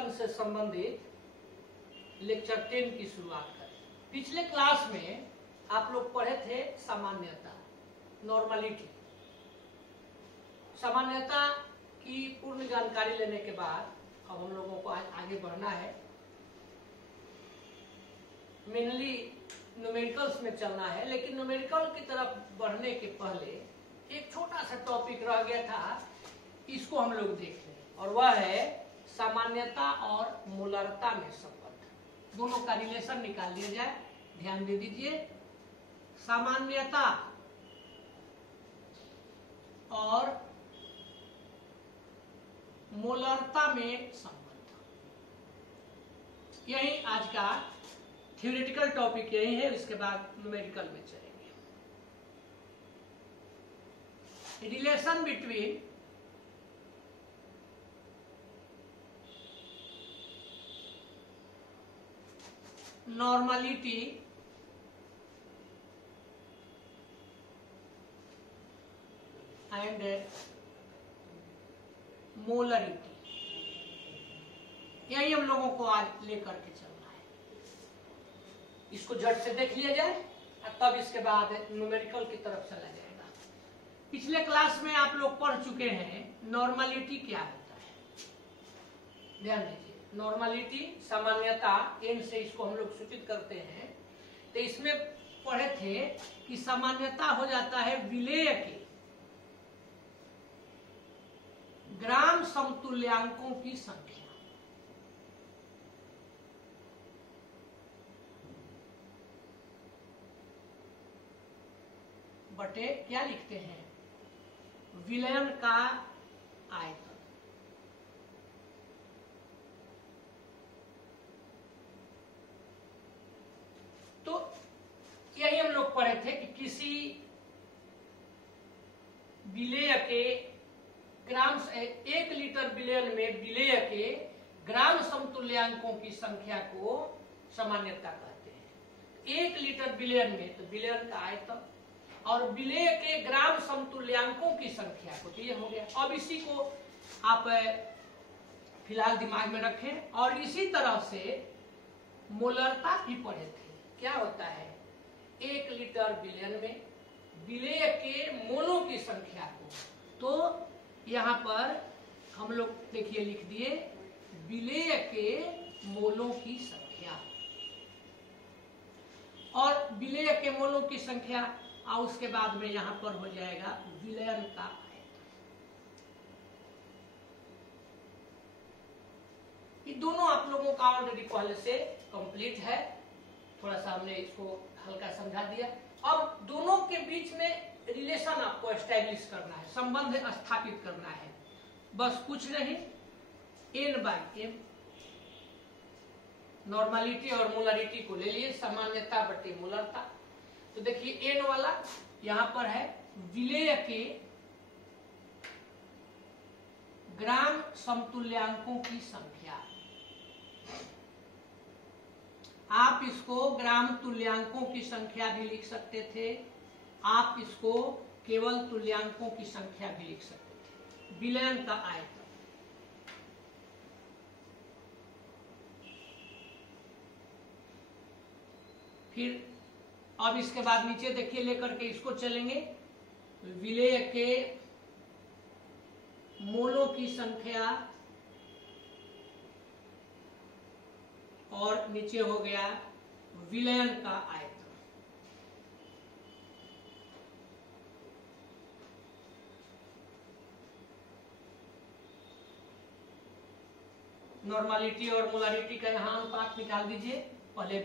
Relation से संबंधित lecture 10 की शुरुआत करें। पिछले क्लास में आप लोग पढ़े थे सामान्यता, नॉर्मलिटी। सामान्यता की पूर्ण जानकारी लेने के बाद अब हम लोगों को आगे बढ़ना है। मेनली न्यूमेरिकल्स में चलना है, लेकिन न्यूमेरिकल की तरफ बढ़ने के पहले एक छोटा सा टॉपिक रह गया था, इसको हम लोग देख लें, और वह है सामान्यता और मूलरता में संबंध। दोनों का रिलेशन निकाल लिया जाए। ध्यान दे दीजिए, सामान्यता और मूलरता में संबंध, यही आज का थ्योरेटिकल टॉपिक यही है। इसके बाद न्यूमेरिकल में चलेंगे। Relation between normality and molarity, यही हम लोगों को आज लेकर के चलना है। इसको झट से देख लिया जाए और तब इसके बाद न्यूमेरिकल की तरफ चला जाएगा। पिछले क्लास में आप लोग पढ़ चुके हैं नॉर्मलिटी क्या होता है। ध्यान दीजिए, नॉर्मलिटी सामान्यता, एन से इसको हम लोग सूचित करते हैं। तो इसमें पढ़े थे कि सामान्यता हो जाता है विलेय के ग्राम समतुल्यांकों की संख्या बटे क्या लिखते हैं, विलयन का आयतन। तो यही हम लोग पढ़े थे कि किसी विलेय के ग्राम, 1 लीटर विलयन में विलेय के ग्राम समतुल्यांकों की संख्या को सामान्यता कहते हैं। 1 लीटर विलयन में तो विलयन का आयतन, और विलेय के ग्राम समतुल्यांकों की संख्या को, तो ये हो गया। अब इसी को आप फिलहाल दिमाग में रखें। और इसी तरह से मोलरता भी पढ़े थे। क्या होता है, 1 लीटर विलयन में विलेय के मोलों की संख्या को, तो यहां पर हम लोग देखिए लिख दिए विलेय के मोलों की संख्या, और विलेय के मोलों की संख्या, और उसके बाद में यहां पर हो जाएगा विलयन का आयतन। ये दोनों आप लोगों का ऑलरेडी पहले से कंप्लीट है। थोड़ा सा हमने इसको हल्का समझा दिया। अब दोनों के बीच में रिलेशन आपको एस्टैब्लिश करना है, संबंध स्थापित करना है। बस कुछ नहीं, n/m, नॉर्मलिटी और मोलरिटी को ले लिए, सामान्यता बटे मोलरता। तो देखिए n वाला यहां पर है विलेय के ग्राम समतुल्यांकों की संख्या। आप इसको ग्राम तुल्यांकों की संख्या भी लिख सकते थे, आप इसको केवल तुल्यांकों की संख्या भी लिख सकते थे। विलयन का आयतन, फिर अब इसके बाद नीचे देखिए लेकर के इसको चलेंगे, विलेय के मोलों की संख्या, और नीचे हो गया विलयन का आयतन। नॉर्मलिटी और मोलरिटी का यहां अनुपात निकाल दीजिए। पहले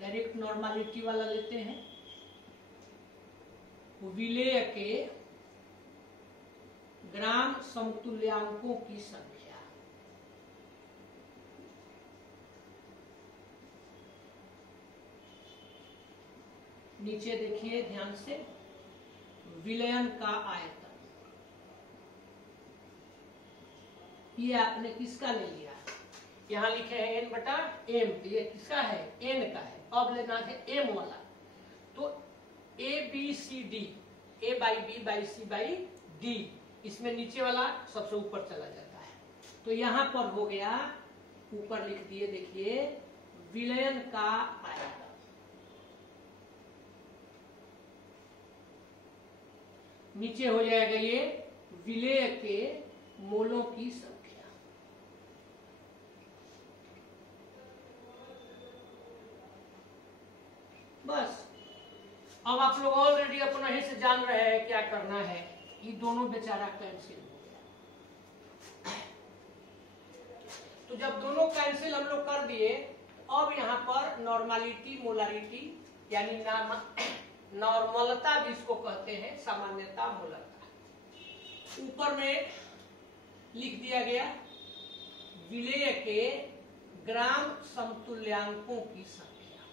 डायरेक्ट नॉर्मलिटी वाला लेते हैं, विलेय के ग्राम समतुल्यांकों की संख्या, नीचे देखिए ध्यान से विलयन का आयतन। ये आपने किसका ले लिया, यहाँ लिखे हैं n/m, तो ये किसका है, n का है। अब लेना है m वाला, तो ABCD, A/B/C/D, इसमें नीचे वाला सबसे ऊपर चला जाता है। तो यहां पर हो गया ऊपर लिख दिए, देखिए विलयन का आयतन। नीचे हो जाएगा ये विलेय के मोलों की संख्या। बस अब आप लोग ऑलरेडी अपना ही से जान रहे हैं क्या करना है। ये दोनों बेचारा कैंसिल हो गया। तो जब दोनों कैंसिल हम लोग कर दिए, अब यहाँ पर नॉर्मलिटी मोलारिटी यानी नॉर्मलता भी इसको कहते हैं, सामान्यता मोलरता। ऊपर में लिख दिया गया विलेय के ग्राम समतुल्यांकों की संख्या।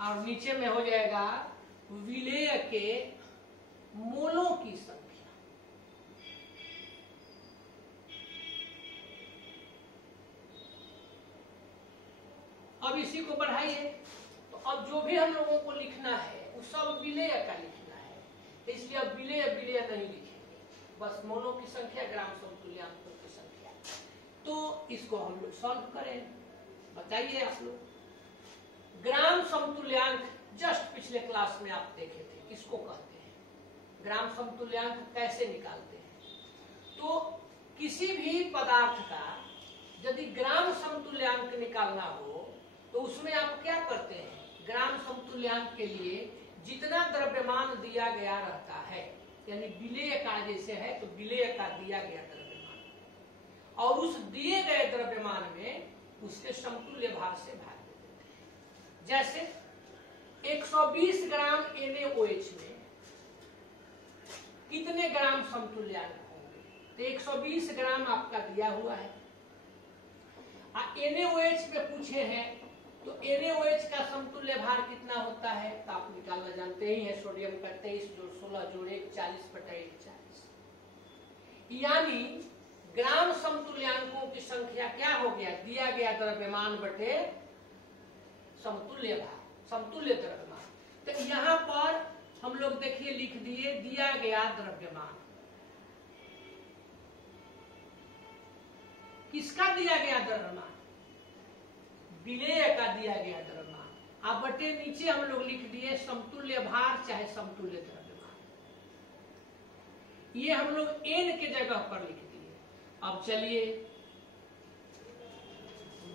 और नीचे में हो जाएगा विलेय के मोलों की संख्या। अब इसी को बढ़ाइए, तो अब जो भी हम लोगों को लिखना है वो सब विलेय का लिखना है, तो इसलिए अब विलेय विलेय नहीं लिखेंगे, बस मोलों की संख्या, ग्राम समतुल्यांकों की संख्या। तो इसको हम लोग सॉल्व करें। बताइए आप लोग, ग्राम समतुल्यांक जस्ट पिछले क्लास में आप देखे थे, किसको कहते हैं, ग्राम समतुल्यांक कैसे निकालते हैं। तो किसी भी पदार्थ का यदि ग्राम समतुल्यांक निकालना हो तो उसमें आप क्या करते हैं, ग्राम समतुल्यांक के लिए जितना द्रव्यमान दिया गया रहता है, यानी विलेय का जैसे है तो विलेय का दिया गया द्रव्यमान, और उस दिए गए द्रव्यमान में उसके समतुल्य भार से भाग दे देते हैं। जैसे 120 ग्राम NaOH में कितने ग्राम समतुल्यांक होंगे, तो 120 ग्राम आपका दिया हुआ है। NaOH में पूछे हैं तो NaOH का समतुल्य भार कितना होता है, तो आप निकालना जानते ही हैं, सोडियम का 23 जोड़ 16 जोड़ 1 40/140, यानी ग्राम समतुल्यांकों की संख्या क्या हो गया, दिया गया द्रव्यमान बटे समतुल्य भार, समतुल्य द्रव्यमान। तो यहाँ पर हम लोग देखिए लिख दिए दिया गया द्रव्यमान, किसका दिया गया द्रव्यमान, विलेय का दिया गया द्रव्यमान। अब बटे नीचे हम लोग लिख दिए समतुल्य भार चाहे समतुल्य द्रव्यमान, ये हम लोग N के जगह पर लिख दिए। अब चलिए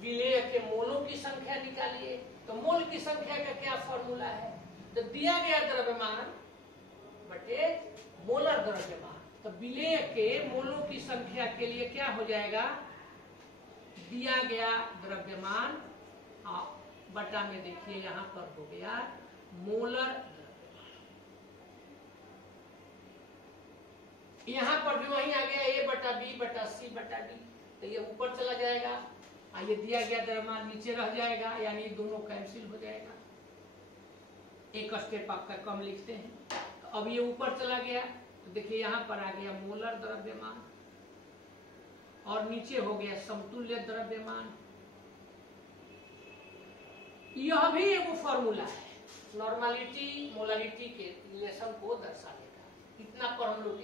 विलेय के मोलों की संख्या निकालिए। तो मोल की संख्या का क्या फॉर्मूला है, तो दिया गया द्रव्यमान बटे मोलर द्रव्यमान। तो विलेय के मोलों की संख्या के लिए क्या हो जाएगा, दिया गया द्रव्यमान बटा में देखिए यहां पर हो गया मोलर द्रव्यमान। यहां पर भी वही आ गया A/B/C/D, तो ये ऊपर चला जाएगा, ये दिया गया द्रव्यमान नीचे रह जाएगा, यानी दोनों कैंसिल हो जाएगा। एक स्टेप आपका कम लिखते हैं। तो अब ये ऊपर चला गया, तो देखिए यहां पर आ गया मोलर द्रव्यमान और नीचे हो गया समतुल्य द्रव्यमान। यह भी एक फॉर्मूला है नॉर्मलिटी मोलारिटी के रिलेशन को दर्शाने का। इतना पर हम लोग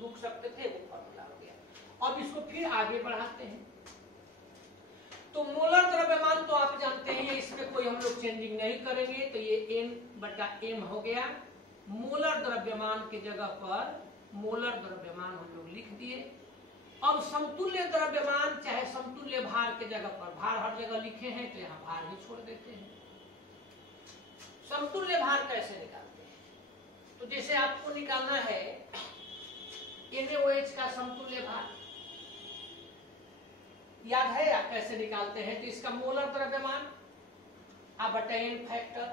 रुक सकते थे, वो फॉर्मूला हो गया। अब इसको फिर आगे बढ़ाते हैं। तो मोलर द्रव्यमान तो आप जानते हैं, इसमें कोई हम लोग चेंजिंग नहीं करेंगे, तो ये N/M हो गया। मोलर द्रव्यमान की जगह पर मोलर द्रव्यमान हम लोग लिख दिए। अब समतुल्य द्रव्यमान चाहे समतुल्य भार के जगह पर, भार हर जगह लिखे हैं तो यहाँ भार ही छोड़ देते हैं। समतुल्य भार कैसे निकालते हैं, तो जैसे आपको निकालना है NaOH का समतुल्य भार, याद है या कैसे निकालते हैं, तो इसका मोलर द्रव्यमान बटा N फैक्टर,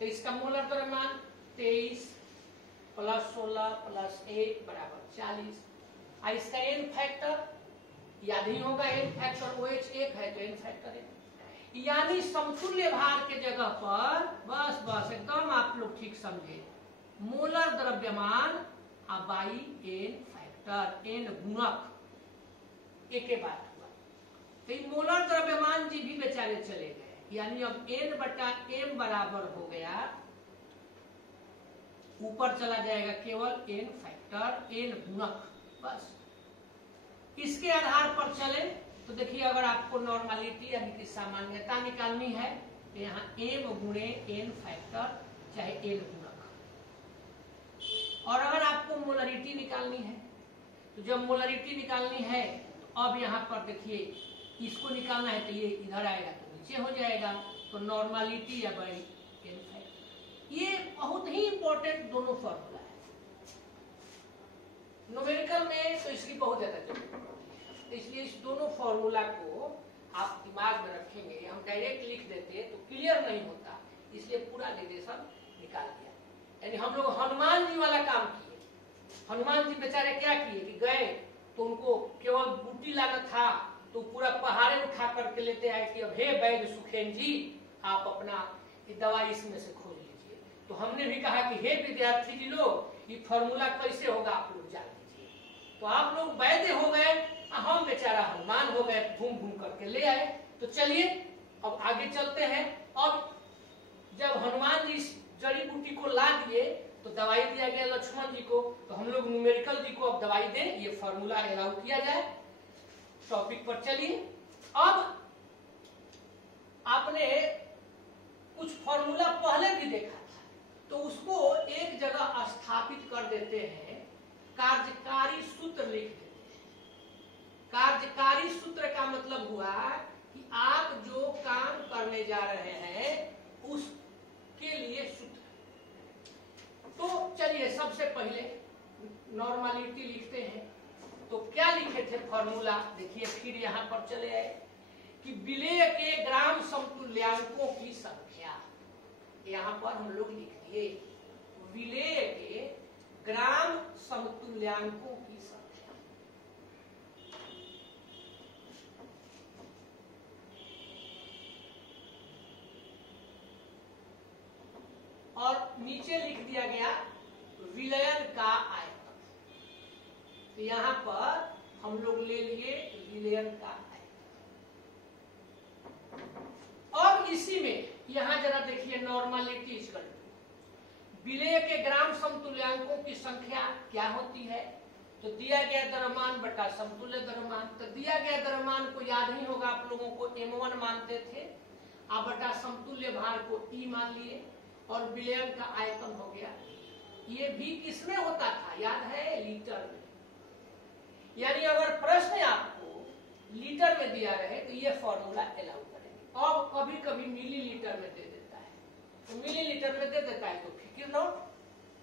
तो इसका मोलर द्रव्यमान 23 + 16 + 1 = 40। इसका N फैक्टर याद ही होगा, N फैक्टर OH 1 है तो N फैक्टर है, यानी समतुल्य भार के जगह पर बस एकदम आप लोग ठीक समझे, मोलर द्रव्यमान बाई N फैक्टर, N गुणक, एक बात हुआ। तो मोलर द्रव्यमान जी भी बेचारे चले गए, यानी अब N/M बराबर हो गया ऊपर चला जाएगा केवल एन फैक्टर, एन गुणक, बस। इसके आधार पर चले तो देखिए अगर आपको नॉर्मलिटी यानी कि सामान्यता निकालनी है तो यहाँ एम गुणे एन फैक्टर चाहे एन गुणक, और अगर आपको मोलरिटी निकालनी है तो जब मोलरिटी निकालनी है तो अब यहाँ पर देखिए इसको निकालना है तो ये इधर आएगा तो नीचे हो जाएगा, तो नॉर्मलिटी या बाई एन फैक्टर। ये बहुत ही इंपॉर्टेंट दोनों फॉर्मूला है न्यूमेरिकल में, तो इसकी बहुत ज्यादा जरूरत है। इसलिए इस दोनों फॉर्मूला को आप दिमाग में रखेंगे। हम डायरेक्ट लिख देते तो क्लियर नहीं होता, इसलिए पूरा निर्देशन निकाल दिया। यानी हम लोग हनुमान जी वाला काम किए। हनुमान जी बेचारे क्या किए कि गए तो उनको केवल बूटी लाना था तो पूरा पहाड़े उठा करके लेते आए कि अब हे वैद्य सुखेन जी आप अपना दवाई इसमें से खोज लीजिए। तो हमने भी कहा कि हे विद्यार्थी जी लोग ये फॉर्मूला कैसे होगा आप लोग जान लीजिए। तो आप लोग वैद्य हो गए, हम बेचारा हनुमान हो गए, घूम घूम करके ले आए। तो चलिए अब आगे चलते हैं। अब जब हनुमान जी जड़ी बूटी को ला दिए तो दवाई दिया गया लक्ष्मण जी को, तो हम लोग न्यूमेरिकल जी को अब दवाई दें, ये फॉर्मूला अलाउ किया जाए। टॉपिक पर चलिए। अब आपने कुछ फॉर्मूला पहले भी देखा था तो उसको एक जगह स्थापित कर देते हैं, कार्यकारी सूत्र लिख देते हैं। कार्यकारी सूत्र का मतलब हुआ कि आप जो काम करने जा रहे हैं उसके लिए सूत्र। तो चलिए सबसे पहले नॉर्मलिटी लिखते हैं। तो क्या लिखे थे फॉर्मूला, देखिए फिर यहां पर चले आए कि विलेय के ग्राम समतुल्यांकों की संख्या। यहां पर हम लोग लिख दिए विलेय के ग्राम समतुल्यांकों की संख्या। और नीचे लिख दिया गया विलयन का आयतन। तो यहां पर हम लोग ले लिए विलयन का आयतन। और इसी में यहां जरा देखिए नॉर्मलिटी इक्वल टू विलेय के ग्राम समतुल्यांकों की संख्या क्या होती है। तो दिया गया द्रव्यमान बटा समतुल्य द्रव्यमान। तो दिया गया द्रव्यमान को याद नहीं होगा आप लोगों को m1 मानते थे, आप बटा समतुल्य भार को E मान लिए, और विलयन का आयतन हो गया। ये भी किसमें होता था याद है, लीटर में। यानी अगर प्रश्न आपको लीटर में दिया रहे तो ये फॉर्मूला अलाउ करेंगे। और कभी कभी मिलीलीटर में दे देता है, तो मिलीलीटर में दे देता है तो फिक्र नोट,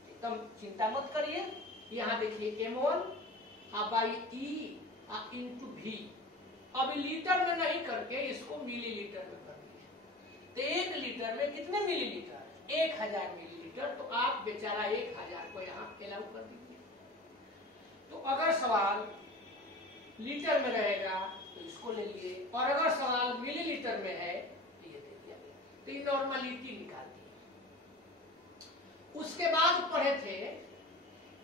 एकदम चिंता मत करिए। यहाँ देखिए m1 by E into V। अभी लीटर में नहीं करके इसको मिलीलीटर में कर दिए। तो 1 लीटर में कितने मिलीलीटर, 1000 मिलीलीटर। तो आप बेचारा 1000 को यहाँ अलाउ कर दीजिए। तो अगर सवाल लीटर में रहेगा तो इसको ले लिए, और अगर सवाल मिलीलीटर में है तो ये दे दिया गया। तो ये नॉर्मलिटी निकाल दी। उसके बाद पढ़े थे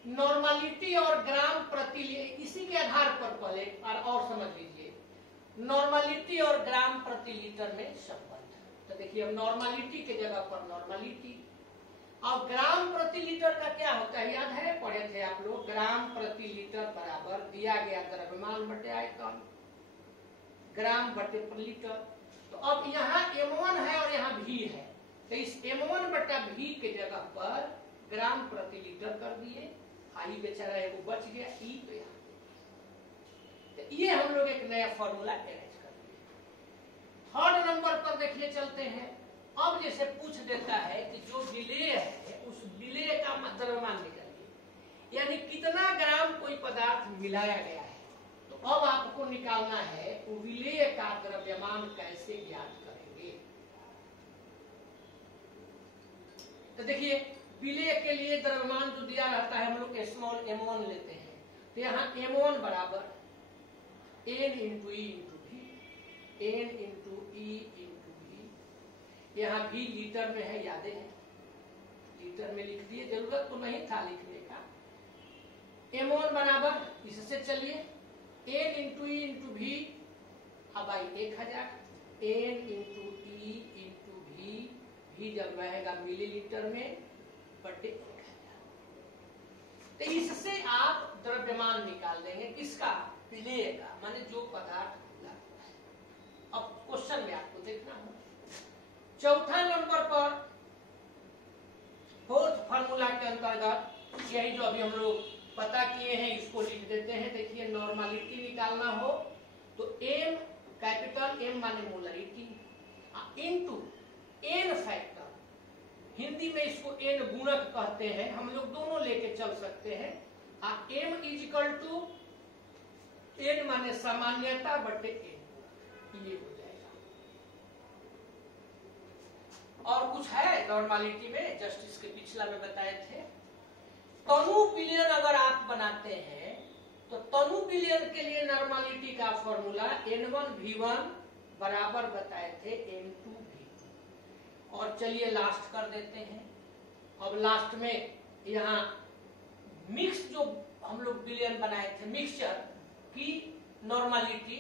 नॉर्मलिटी और ग्राम प्रति, इसी के आधार पर पहले और समझ लीजिए नॉर्मलिटी और ग्राम प्रति लीटर में संबंध। तो देखिए अब नॉर्मलिटी के जगह पर नॉर्मलिटी, और ग्राम प्रति लीटर का क्या होता है याद है, पढ़े थे आप लोग। ग्राम प्रति लीटर बराबर दिया गया द्रव्यमान बटे आयतन, ग्राम बटे पर लीटर। तो अब यहाँ m1 है और यहाँ V है, तो इस m1 बटा V के जगह पर ग्राम प्रति लीटर कर दिए। आई बेचारा एगो बच गया E, तो यहाँ तो ये हम लोग एक नया फॉर्मूला अरेंज कर दिए। थर्ड नंबर पर देखिए चलते हैं। अब जैसे पूछ देता है कि जो विलेय है उस विलेय का द्रव्यमान निकालिए, यानी कितना ग्राम कोई पदार्थ मिलाया गया है। तो अब आपको निकालना है वो विलेय का द्रव्यमान कैसे ज्ञात करेंगे। तो देखिए विलेय के लिए द्रव्यमान जो दिया रहता है हम लोग स्मॉल m1 लेते हैं। तो यहाँ m1 बराबर n इंटू ई इंटू भी, n इंटू ई इंटू भी। यहाँ भी लीटर में है, यादें हैं, लीटर में लिख दिए, जरूरत तो नहीं था लिखने का। m1 बराबर इससे चलिए n इंटू ई इंटू भी by 1000, n into E into भी जब रहेगा मिलीलीटर में बटे 1000। तो इससे आप द्रव्यमान निकाल देंगे, किसका? विलेय का, माने जो पदार्थ खुला है। अब क्वेश्चन में आपको देखना होगा। चौथा नंबर पर फोर्थ फार्मूला के अंतर्गत यही जो अभी हम लोग पता किए हैं इसको लिख देते हैं। देखिए नॉर्मलिटी निकालना हो तो m कैपिटल M माने molarity into n factor, Hindi में इसको n गुणक कहते हैं, हम लोग दोनों लेके चल सकते हैं। m इजिकल टू n माने सामान्यता बटे n, ये हो जाएगा। और कुछ है नॉर्मलिटी में, जस्ट इसके पिछला में बताए थे। तनु विलयन अगर आप बनाते हैं तो तनु विलयन के लिए नॉर्मलिटी का फॉर्मूला n1v1 बराबर बताए थे n2v2। और चलिए लास्ट कर देते हैं। अब लास्ट में यहाँ मिक्स जो हम लोग विलयन बनाए थे, मिक्सचर की नॉर्मलिटी,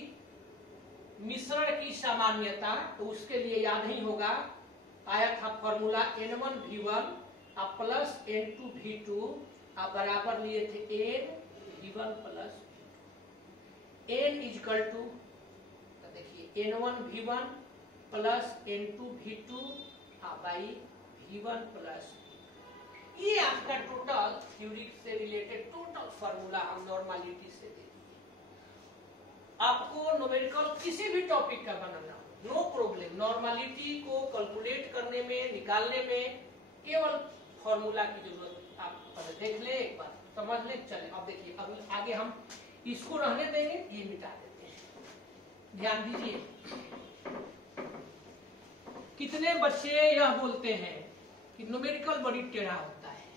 मिश्रण की सामान्यता, तो उसके लिए याद नहीं होगा, आया था फॉर्मूला n1v1 प्लस n2v2 बराबर लिए थे n v1 plus n is equal to, देखिए n1v1 plus n2v2 by v1 plus, ये आपका टोटल थ्योरी से रिलेटेड टोटल फॉर्मूला हम नॉर्मलिटी से दे दिए। आपको न्यूमेरिकल किसी भी टॉपिक का बनाना हो, नो प्रॉब्लम, नॉर्मलिटी को कैलकुलेट करने में, निकालने में केवल फॉर्मूला की जरूरत, आप पहले देख ले, एक बार समझ ले, चले। अब देखिए अब आगे हम इसको रहने देंगे, ये मिटा देते हैं। ध्यान दीजिए, कितने बच्चे यह बोलते हैं कि न्यूमेरिकल बड़ी टेढ़ा होता है,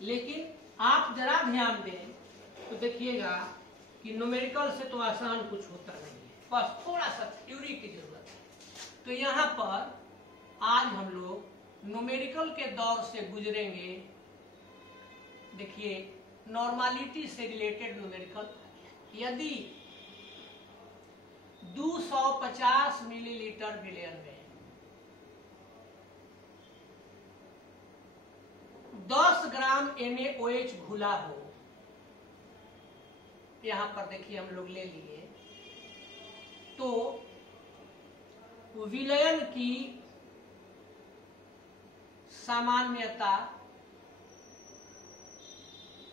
लेकिन आप जरा ध्यान दें तो देखिएगा कि न्यूमेरिकल से तो आसान कुछ होता नहीं है, बस थोड़ा सा थ्योरी की जरूरत है। तो यहाँ पर आज हम लोग न्यूमेरिकल के दौर से गुजरेंगे। देखिए नॉर्मलिटी से रिलेटेड न्यूमेरिकल, यदि 250 मिलीलीटर विलयन में 10 ग्राम NaOH घुला हो, यहां पर देखिए हम लोग ले लिए, तो विलयन की सामान्यता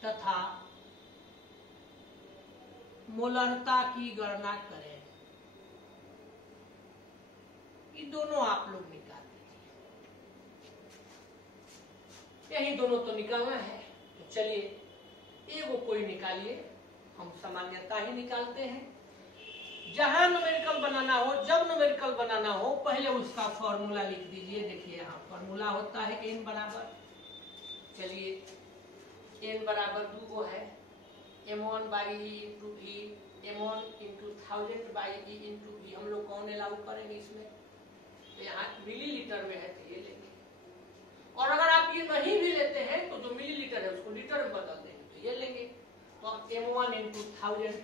तथा मोलरता की गणना करें। ये दोनों आप लोग निकाल दीजिए, यही दोनों तो निकालना है। तो चलिए एगो कोई निकालिए, हम सामान्यता ही निकालते हैं। जहां न्यूमेरिकल बनाना हो, जब न्यूमेरिकल बनाना हो, पहले उसका फॉर्मूला लिख दीजिए। देखिए यहाँ फॉर्मूला होता है n बराबर, चलिए n बराबर 2 है, m1 by e into v, m1 into 1000 by e into v। हम लोग कौन लागू करेंगे इसमें, तो यहाँ मिलीलीटर में है तो ये लेंगे, और अगर आप ये नहीं भी लेते हैं तो जो मिलीलीटर है उसको लीटर में बदल देंगे तो ये लेंगे। तो m1 इंटू 1000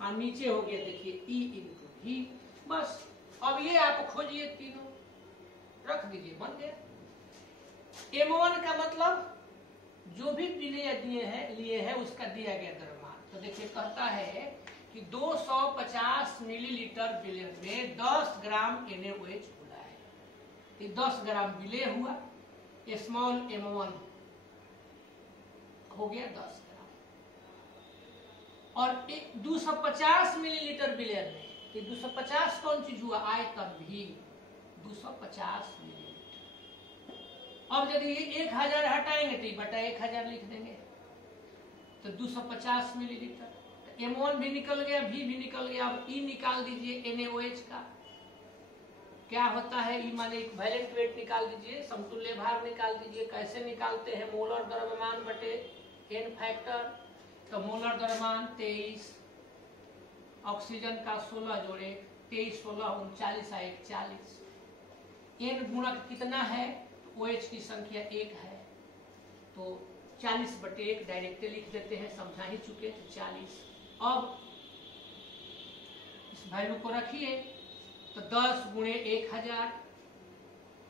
और नीचे हो गया देखिए E इंटू V। बस अब ये आप खोजिए, तीनों रख दीजिए, बन गया। M1 का मतलब जो भी विलय लिए है उसका दिया गया द्रव्यमान। तो देखिए कहता है कि 250 मिलीलीटर विलयन में 10 ग्राम NaOH घुला है, तो 10 ग्राम विलय हुआ, स्मॉल m1 हो गया 10 ग्राम, और 250 मिलीलीटर विलयन में, तो 250 कौन चीज हुआ, आयतन भी 250 मिलीलीटर। अब यदि ये 1000 हटाएंगे तो बटा 1000 लिख देंगे, तो 250 मिलीलीटर। तो m1 भी निकल गया, v भी निकल गया। अब E निकाल दीजिए NaOH का, क्या होता है E माने वैलेंट वेट निकाल दीजिए, समतुल्य भार निकाल दीजिए। कैसे निकालते हैं, मोलर द्रव्यमान बटे n फैक्टर। तो मोलर द्रव्यमान 23, ऑक्सीजन का 16 जोड़े 23 16 39 आए 40। n गुणक कितना है, OH की संख्या 1 है, तो 40 बटे 1 डायरेक्ट लिख देते हैं, समझा ही चुके, तो 40। अब इस वैल्यू को रखिए, तो 10 गुणे 1000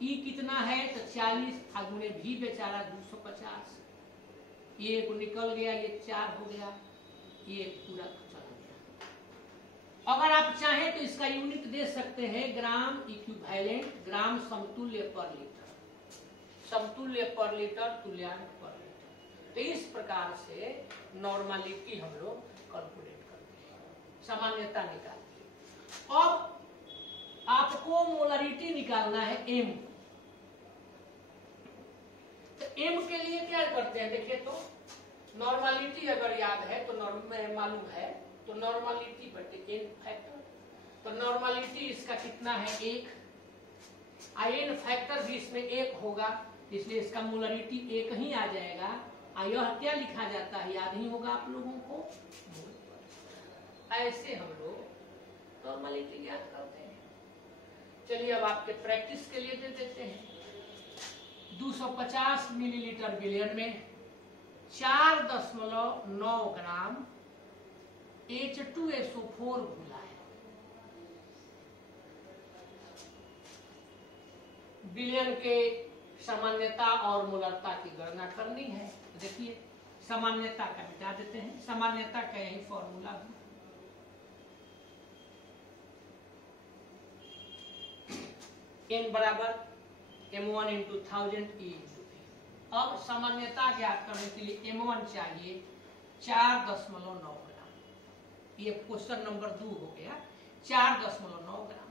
ई कितना है तो 40 गुणे भी बेचारा 250, ये को निकल गया, ये 4 हो गया, ये पूरा चला गया। अगर आप चाहें तो इसका यूनिट दे सकते हैं ग्राम इक्विवेलेंट, ग्राम समतुल्य पर लीटर, समतुल्य पर लीटर, तुल्यांक पर लीटर। तो इस प्रकार से नॉर्मलिटी हम लोग कैलकुलेट करते हैं, सामान्यता निकालते हैं। अब आपको मोलरिटी निकालना है एम। तो एम के लिए क्या करते हैं, देखिए तो नॉर्मलिटी अगर याद है तो मालूम है तो नॉर्मलिटी बटे एन फैक्टर। तो नॉर्मलिटी इसका कितना है 1, एन फैक्टर भी इसमें 1 होगा, इसलिए इसका मोलरिटी 1 ही आ जाएगा। यह क्या लिखा जाता है याद ही होगा आप लोगों को, ऐसे हम लोग नॉर्मलिटी याद करते हैं। चलिए अब आपके प्रैक्टिस के लिए दे देते हैं। 250 मिलीलीटर विलयन में 4.9 ग्राम H2SO4 घुला है। विलयन के सामान्यता और मोलरता की गणना करनी है। देखिए सामान्यता का मिटा देते हैं, सामान्यता का यही फॉर्मूला है। n बराबर m1 into 1000 E into V। अब सामान्यता ज्ञात करने के लिए m1 चाहिए 4.9 ग्राम, ये क्वेश्चन नंबर 2 हो गया, 4.9 ग्राम।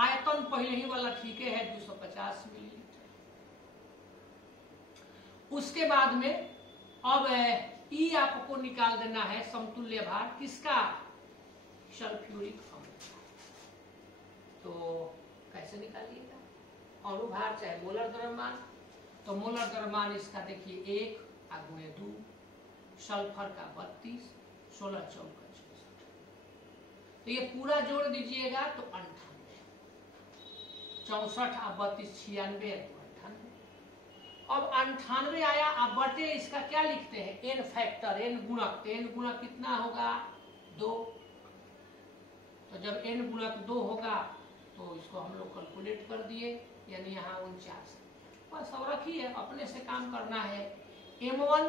आयतन पहले ही वाला ठीक है 250 मिलीलीटर। उसके बाद में अब ई आपको निकाल देना है समतुल्य भार किसका, सल्फ्यूरिक अम्ल। तो कैसे निकालिएगा, अनुभार चाहे मोलर द्रव्यमान। तो मोलर द्रव्यमान इसका देखिए 1 गुणे 2, सल्फर का 32, 16 चौक 64। तो ये पूरा जोड़ दीजिएगा तो 98, 64 और 32 96 तो 98। अब 98 आया, अब बटे इसका क्या लिखते हैं एन फैक्टर, एन गुणक। तो एन गुणक कितना होगा 2। तो जब एन गुणक 2 होगा तो इसको हम लोग कैलकुलेट कर दिए, यानी यहाँ 49। बस अब रखिए, अपने से काम करना है। m1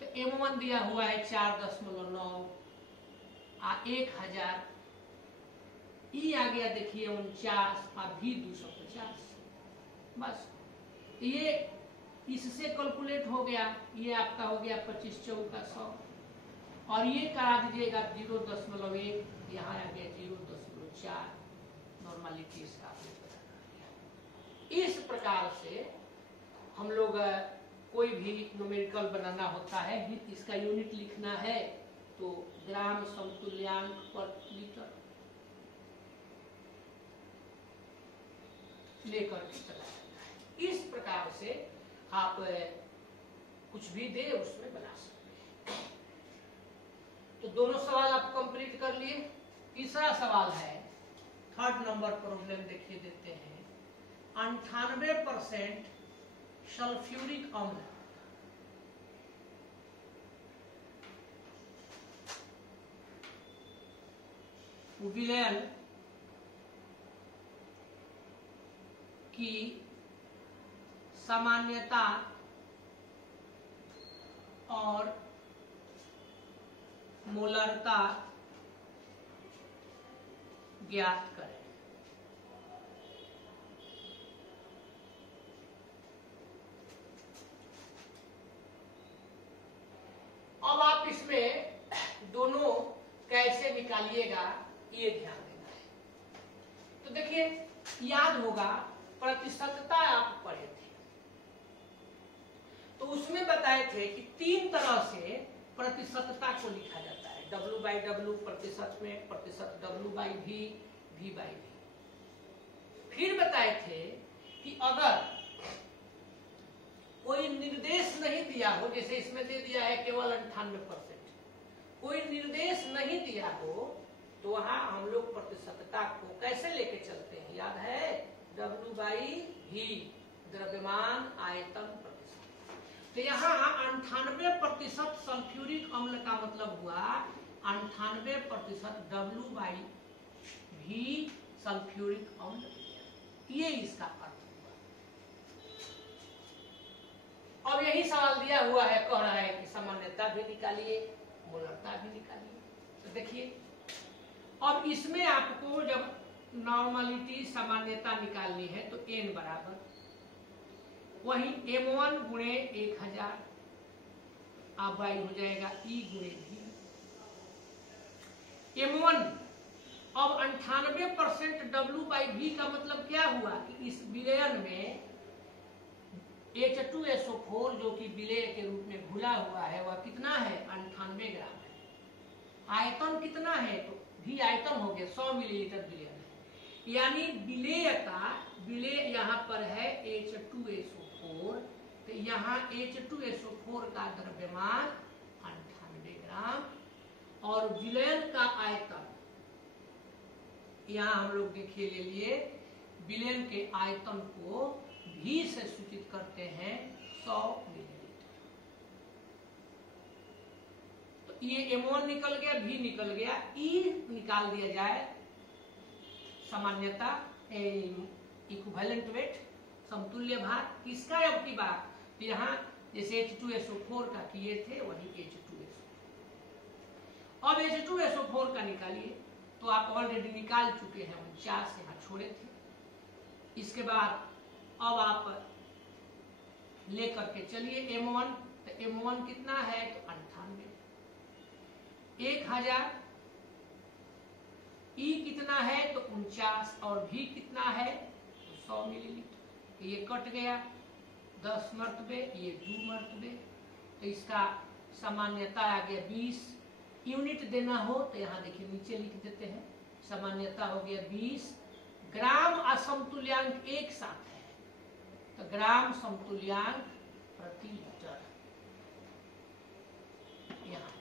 तो m1 दिया हुआ है 4.9 1000, ई आ गया देखिए 49 और भी 250। बस ये इससे कैलकुलेट हो गया, ये आपका हो गया 25 चौका 100, और ये करा दीजिएगा 0.1, यहाँ आ गया 0.4। नॉर्मलिटी इसका इस प्रकार से हम लोग कोई भी न्यूमेरिकल बनाना होता है, इसका यूनिट लिखना है तो ग्राम समतुल्यांक पर लीटर लेकर के चला जाता है। इस प्रकार से आप कुछ भी दे उसमें बना सकते हैं। तो दोनों सवाल आप कंप्लीट कर लिए। तीसरा सवाल है, 3rd नंबर प्रॉब्लम देखिए देते हैं। 98% सल्फ्यूरिक अम्ल विलयन की सामान्यता और मोलरता ज्ञात करें। अब आप इसमें दोनों कैसे निकालिएगा ये ध्यान देना है। तो देखिए याद होगा प्रतिशतता आप पढ़े थे, तो उसमें बताए थे कि 3 तरह से प्रतिशतता को लिखा जाता है। W/W प्रतिशत में, प्रतिशत W/V, V/V। फिर बताए थे कि अगर कोई निर्देश नहीं दिया हो, जैसे इसमें दे दिया है केवल 98%, कोई निर्देश नहीं दिया हो तो वहां हम लोग प्रतिशतता को कैसे लेके चलते हैं, याद है W/V, द्रव्यमान आयतन प्रतिशत। तो यहाँ 98% सल्फ्यूरिक अम्ल का मतलब हुआ 98% W/V सल्फ्यूरिक अम्ल, ये इसका अर्थ हुआ। अब यही सवाल दिया हुआ है, कह रहा है कि सामान्यता भी निकालिए, मोलरता भी निकालिए। तो देखिए अब इसमें आपको जब नॉर्मलिटी सामान्यता निकालनी है तो n बराबर वही m1 गुणे 1000 अब y हो जाएगा E गुणे v। m1 अब 98% W/V का मतलब क्या हुआ कि इस विलयन में H2SO4 जो कि विलेय के रूप में घुला हुआ है वह कितना है, 98 ग्राम है। आयतन कितना है, तो भी आयतन हो गया 100 मिलीलीटर विलयन है, यानी विलेयता, विलेय यहाँ पर है H2SO4, तो यहाँ H2SO4 का द्रव्यमान 98 ग्राम और विलयन का आयतन यहाँ हम लोग देखिए ले लिए, विलयन के आयतन को भी से सूचित करते हैं 100 मिलीलीटर। तो ये m1 निकल गया, v निकल गया, E निकाल दिया जाए, सामान्यता इक्विवेलेंट वेट, समतुल्य भार किसका अब की बात, तो यहाँ जैसे H2SO4 का किए थे वही H2SO4। अब H2SO4 का निकालिए, तो आप ऑलरेडी निकाल चुके हैं, 49 यहाँ छोड़े थे। इसके बाद अब आप लेकर के चलिए m1, तो m1 कितना है, तो 98, 1000, E कितना है तो 49 और V कितना है तो 100 मिलीलीटर। ये कट गया 10 मर्तबे, ये 2 मर्तबे, तो इसका सामान्यता आ गया 20। यूनिट देना हो तो यहाँ देखिए नीचे लिख देते हैं, सामान्यता हो गया 20 ग्राम। असमतुल्यांक एक साथ है तो ग्राम समतुल्यांक प्रति लीटर, यहाँ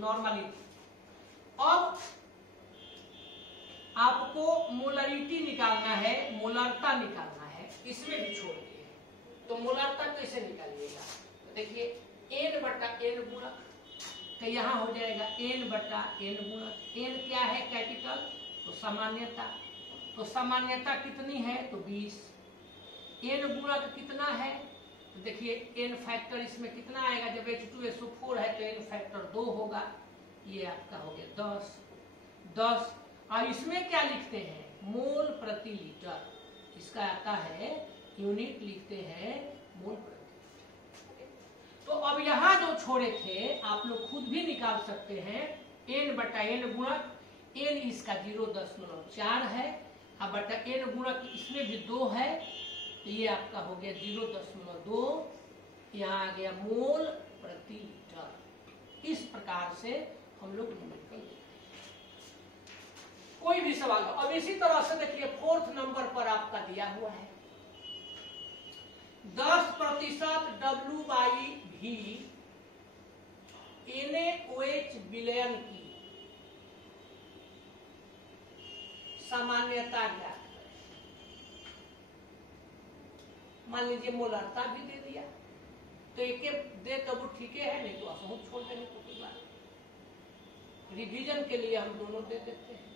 नॉर्मलिटी। अब आपको मोलरिटी निकालना है, मोलरता निकालना है, इसमें भी छोड़ दिए, तो मोलरता कैसे निकालिएगा, तो देखिए n बटा n गुणक, तो यहाँ हो जाएगा n बटा n गुणक। n क्या है, कैपिटल, तो सामान्यता, तो सामान्यता कितनी है तो 20। n गुणक कितना है, तो देखिए n फैक्टर इसमें कितना आएगा, जब H2SO4 है तो n फैक्टर 2 होगा, ये आपका हो गया 10। और इसमें क्या लिखते हैं, मोल प्रति लीटर, इसका आता है यूनिट, लिखते हैं मोल प्रति। तो अब यहाँ जो छोड़े थे आप लोग खुद भी निकाल सकते हैं, n बटा n गुणक, n इसका 0.4 है, अब बटा n गुणक इसमें भी 2 है, तो ये आपका हो गया 0.2, यहाँ आ गया मोल प्रति लीटर। इस प्रकार से हम लोग न्यूमेरिकल, कोई भी सवाल हो। अब इसी तरह से देखिए 4th नंबर पर आपका दिया हुआ है 10% W/V NaOH विलयन की सामान्यता ज्ञात करें। मान लीजिए मोलरता भी दे दिया, तो एक दे तो वो ठीक है, नहीं तो असहु छोड़ देंगे तो कोई बात नहीं। रिवीजन के लिए हम दोनों दे देते हैं,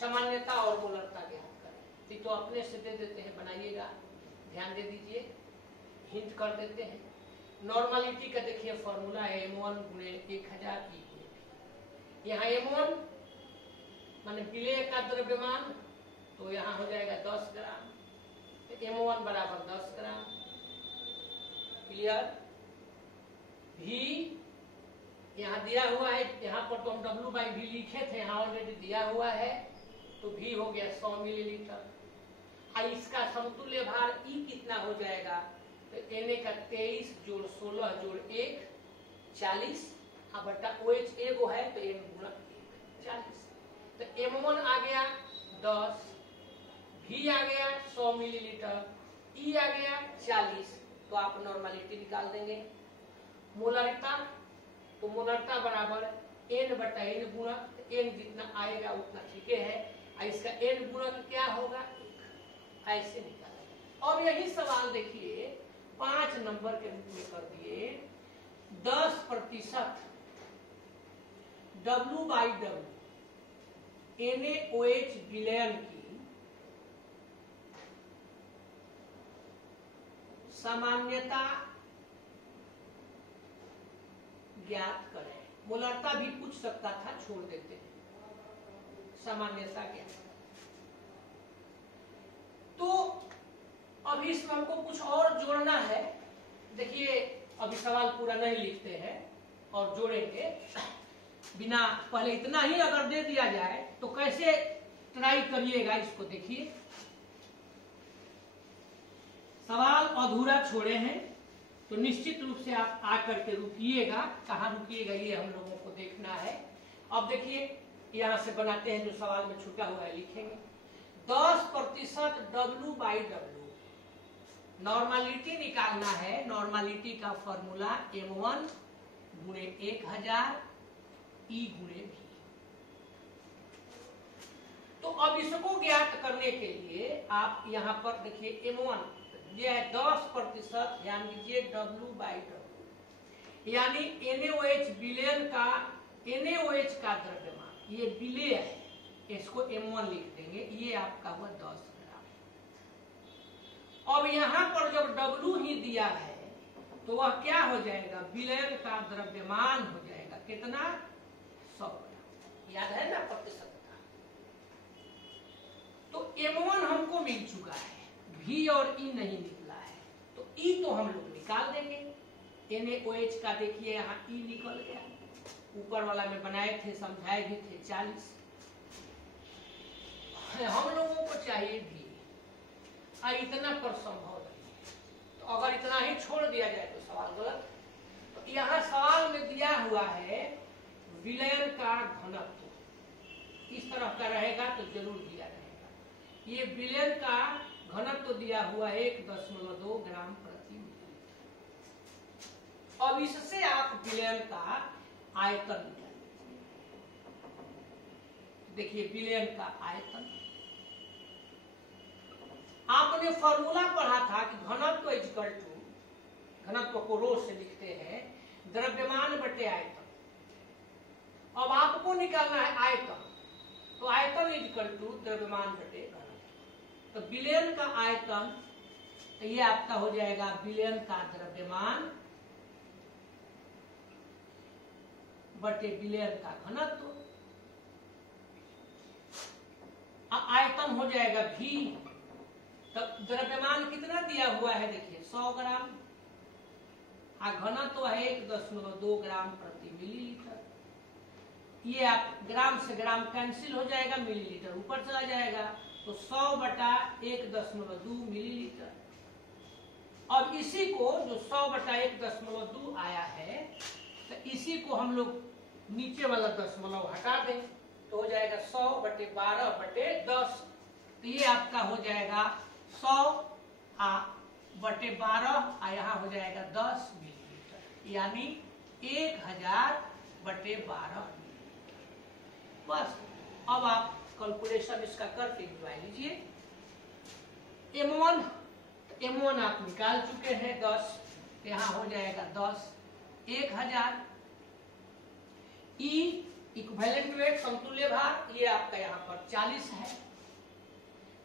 सामान्यता और मोलरता ज्ञात करें, तो अपने से दे देते हैं, बनाइएगा, ध्यान दे दीजिए, हिंट कर देते हैं। नॉर्मलिटी का देखिए फॉर्मूला है m1 गुणे 1000 E गुणे V। यहाँ m1 माने विलेय का द्रव्यमान, तो यहाँ हो जाएगा 10 ग्राम, तो m1 बराबर 10 ग्राम, क्लियर। V यहाँ दिया हुआ है, यहाँ पर तो हम W/V लिखे थे, यहाँ ऑलरेडी दिया हुआ है, तो V हो गया 100 मिलीलीटर। और इसका समतुल्य भार E कितना हो जाएगा, तो Na का 23 जोड़ 16 जोड़ 1 40, हाँ बटा OH एगो है तो n गुणक 40, तो m1 आ गया 10, V आ गया 100 मिलीलीटर, E आ गया 40, तो आप नॉर्मलिटी निकाल देंगे। मोलरिता, तो मोलरता बराबर n बटा n गुणक, n जितना आएगा उतना ठीक है, और इसका n गुणक क्या होगा, ऐसे निकालेंगे। अब यही सवाल देखिए 5 नंबर के रूप में कर दिए, 10% W/W NaOH विलयन की सामान्यता ज्ञात करें। मोलरता भी पूछ सकता था, छोड़ देते हैं, सामान्यता ज्ञात। तो अभी इसमें हमको कुछ और जोड़ना है। देखिए अभी सवाल पूरा नहीं लिखते हैं और जोड़ेंगे बिना, पहले इतना ही अगर दे दिया जाए तो कैसे ट्राई करिएगा इसको। देखिए सवाल अधूरा छोड़े हैं तो निश्चित रूप से आप आकर के रुकिएगा। कहाँ रुकिएगा ये हम लोगों को देखना है। अब देखिए यहां से बनाते हैं, जो सवाल में छूटा हुआ है लिखेंगे 10% W/W। नॉर्मलिटी निकालना है। नॉर्मलिटी का फॉर्मूला M1 गुणे 1000 E गुणे V। तो अब इसको ज्ञात करने के लिए आप यहाँ पर देखिए M1 यह है 10%, ध्यान दीजिए W/W, यानी NaOH विलयन का, NaOH का द्रव्यमान, ये विलय है, इसको M1 लिख देंगे, ये आपका हुआ 10 ग्राम। अब यहाँ पर जब W ही दिया है तो वह क्या हो जाएगा, विलयन का द्रव्यमान हो जाएगा कितना, 100 ग्राम। याद है ना प्रतिशत का। तो M1 हमको मिल चुका है, V और E नहीं निकला है, तो E तो हम लोग निकाल देंगे। NaOH का देखिए यहाँ E निकल गया, ऊपर वाला में बनाए थे, समझाए भी थे 40। हम लोगों को चाहिए V, इतना पर संभव नहीं है। तो अगर इतना ही छोड़ दिया जाए तो सवाल गलत। तो यहाँ सवाल में दिया हुआ है विलयन का घनत्व, इस तरह का रहेगा तो जरूर दिया रहेगा। ये विलयन का घनत्व तो दिया हुआ 1.2 ग्राम प्रति मिलीलीटर। अब इससे आप विलयन का आयतन निकालिए। देखिए विलयन का आयतन, आपने फॉर्मूला पढ़ा था कि घनत्व इक्वल टू, घनत्व को रो से लिखते हैं द्रव्यमान बटे आयतन। अब आपको निकालना है आयतन, तो आयतन इक्वल टू द्रव्यमान बटे घनत्व। तो विलयन का आयतन, तो ये आपका हो जाएगा विलयन का द्रव्यमान बटे विलयन का घनत्व। आयतन हो जाएगा V। तब द्रव्यमान कितना दिया हुआ है, देखिए 100 ग्राम, घनत्व है 1.2 ग्राम प्रति मिलीलीटर। ये आप ग्राम से ग्राम कैंसिल हो जाएगा, मिलीलीटर ऊपर चला जाएगा, तो 100/1.2 मिलीलीटर। अब इसी को जो 100/1.2 आया है, तो इसी को हम लोग नीचे वाला दशमलव हटा दें तो हो जाएगा 100/12/10। तो ये आपका हो जाएगा 100/12, यहाँ हो जाएगा 10 मिलीलीटर, यानी 1000/12 मिलीलीटर। बस अब आप कैलकुलेशन इसका करके निकाल लीजिए। M1 आप निकाल चुके हैं 10, यहाँ हो जाएगा 10 1000। E इक्विवेलेंट वेट, समतुल्य भार, ये आपका यहाँ पर 40 है।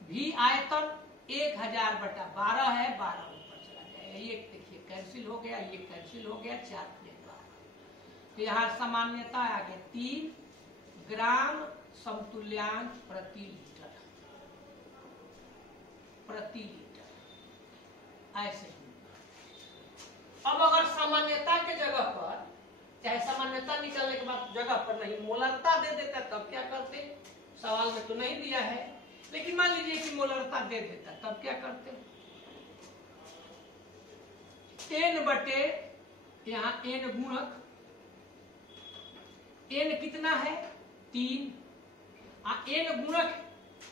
V आयतन 1000/12 है, 12 ऊपर चला जाएगा, ये देखिए कैंसिल हो गया, ये कैंसिल हो गया, 4 प्लेट 12। तो यहाँ सामान्यता आ गया 3 ग्राम समतुल्यांक प्रति लीटर, ऐसे। अब अगर सामान्यता के जगह पर, चाहे सामान्यता निकालने के बाद जगह पर नहीं मोलरता दे देता तब क्या करते, सवाल में तो नहीं दिया है, लेकिन मान लीजिए कि मोलरता दे देता तब क्या करते, n बटे यहाँ n गुणक, n कितना है 3, n गुणक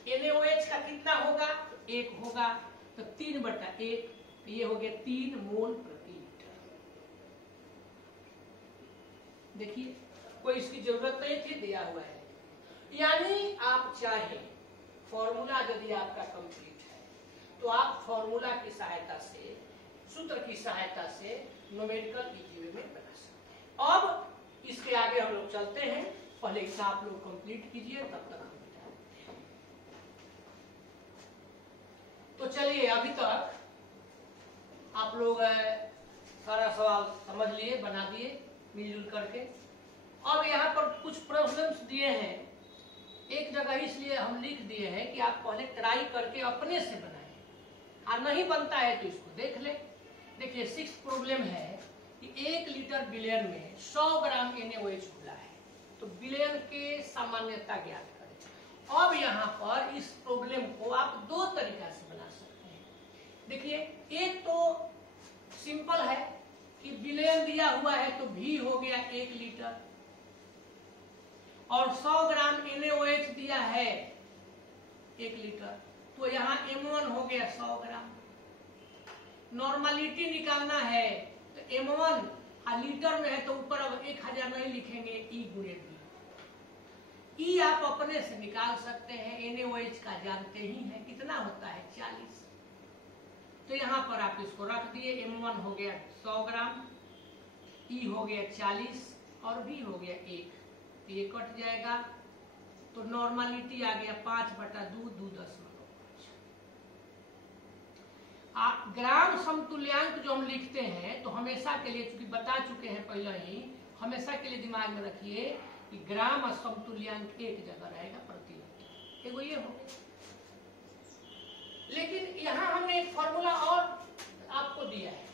NaOH का कितना होगा 1 होगा, तो 3/1, ये हो गया 3 मोल प्रति लीटर। देखिए कोई इसकी जरूरत नहीं थी, दिया हुआ है। यानी आप चाहें फॉर्मूला यदि आपका कंप्लीट है तो आप फॉर्मूला की सहायता से, सूत्र की सहायता से न्यूमेरिकल इजी वे में बना सकते हैं। अब इसके आगे हम लोग चलते हैं, पहले इसे आप लोग कंप्लीट कीजिए, तब तक हम बताएं। तो चलिए अभी तक आप आप लोग सारा सवाल समझ लिए, बना दिए मिलजुल करके। अब यहाँ पर कुछ प्रॉब्लम्स दिए हैं, एक जगह इसलिए हम लिख दिए हैं कि आप पहले ट्राई करके अपने से बनाएं, और नहीं बनता है तो इसको देख ले। देखिए 6th प्रॉब्लम है कि 1 लीटर बिलियन में 100 ग्राम NaOH घुला है, तो बिलियन के सामान्यता ज्ञात करें। अब यहाँ पर इस प्रॉब्लम को आप 2 तरीका से बना सकते हैं। देखिए एक तो सिंपल है कि बिलियन दिया हुआ है तो V हो गया 1 लीटर, और 100 ग्राम NaOH दिया है 1 लीटर, तो यहाँ M1 हो गया 100 ग्राम। नॉर्मलिटी निकालना है तो M1 लीटर में है तो ऊपर अब 1000 नहीं लिखेंगे, E गुणे V। E आप अपने से निकाल सकते हैं, NaOH का जानते ही हैं कितना होता है 40। तो यहाँ पर आप इसको रख दिए, M1 हो गया 100 ग्राम, E हो गया 40 और V हो गया 1, ये कट जाएगा तो नॉर्मलिटी आ गया 5/2, 2.5। ग्राम समतुल्यांक जो हम लिखते हैं तो हमेशा के लिए, चूंकि बता चुके हैं पहले ही, हमेशा के लिए दिमाग में रखिए कि ग्राम समतुल्यांक एक जगह रहेगा प्रति लीटर, एगो ये हो गया। लेकिन यहाँ हमने एक फॉर्मूला और आपको दिया है,